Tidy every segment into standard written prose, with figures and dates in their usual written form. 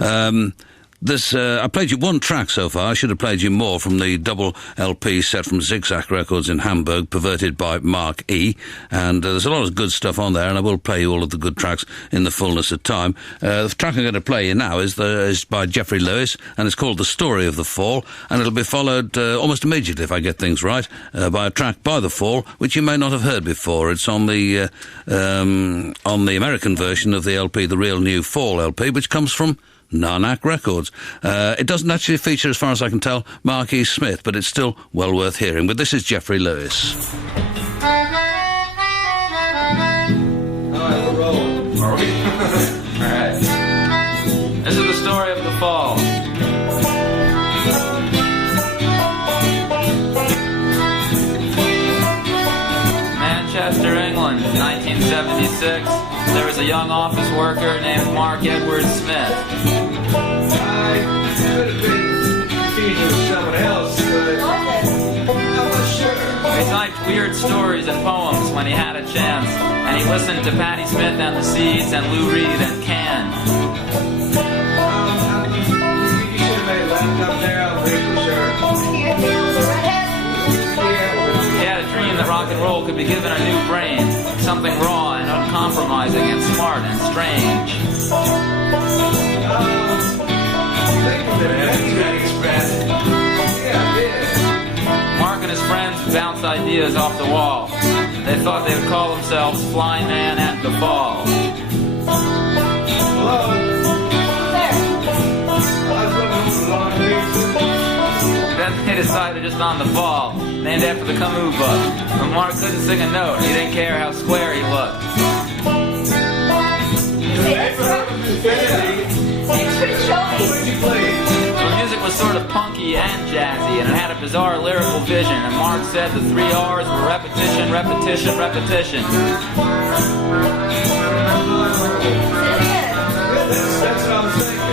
I played you one track so far. I should have played you more from the double LP set from Zigzag Records in Hamburg, Perverted by Mark E. And there's a lot of good stuff on there, and I will play you all of the good tracks in the fullness of time. The track I'm going to play you now is by Jeffrey Lewis, and it's called The Story of the Fall, and it'll be followed almost immediately, if I get things right, by a track by The Fall, which you may not have heard before. It's on the American version of the LP, the Real New Fall LP, which comes from Nanak Records. It doesn't actually feature, as far as I can tell, Mark E. Smith, but it's still well worth hearing. But this is Jeffrey Lewis. Alright, we're rolling. Are we? Alright. This is the story of the fall. Manchester, England, 1976. There was a young office worker named Mark Edward Smith. I could have been confused with someone else, but I'm not sure. He typed weird stories and poems when he had a chance, and he listened to Patti Smith and the Seeds and Lou Reed and Can. You should have made a laptop there, I'll wait for sure. He had a dream that rock and roll could be given a new brain, something raw and uncompromising and smart and strange. Mark and his friends bounced ideas off the wall. They thought they would call themselves Fly Man and The Fall. Then they decided just on The Fall, named after the Camus book. But Mark couldn't sing a note. He didn't care how square he looked. The music was sort of punky and jazzy, and it had a bizarre lyrical vision. And Mark said the 3 R's were repetition, repetition, repetition. That's what I was thinking.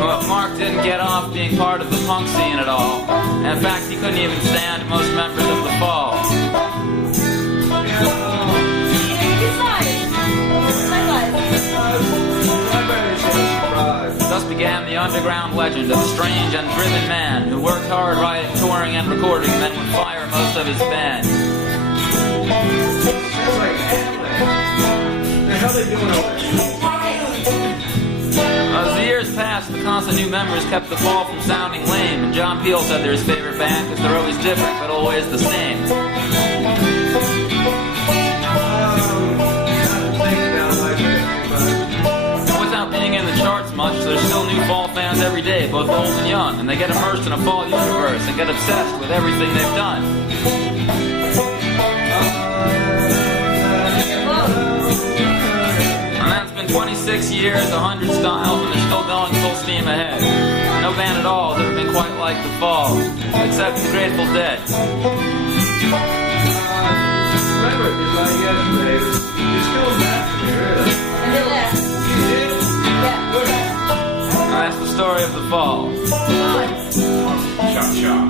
But Mark didn't get off being part of the punk scene at all. And in fact, he couldn't even stand most members of The Fall. Thus began the underground legend of a strange and driven man who worked hard writing, touring, and recording, and then would fire most of his band. Sounds like Hamlet. The hell they doing over there? As the years passed, the constant new members kept The Fall from sounding lame, and John Peel said they're his favorite band because they're always different but always the same. Without being in the charts much, there's still new Fall fans every day, both old and young, and they get immersed in a Fall universe and get obsessed with everything they've done. And that's been 26 years, 100 styles, and they're still going full steam ahead. No band at all has ever been quite like The Fall, except the Grateful Dead. Remember, it's like yesterday. You're still back to me, really. You did? And that's the story of The Fall. Chop, chop.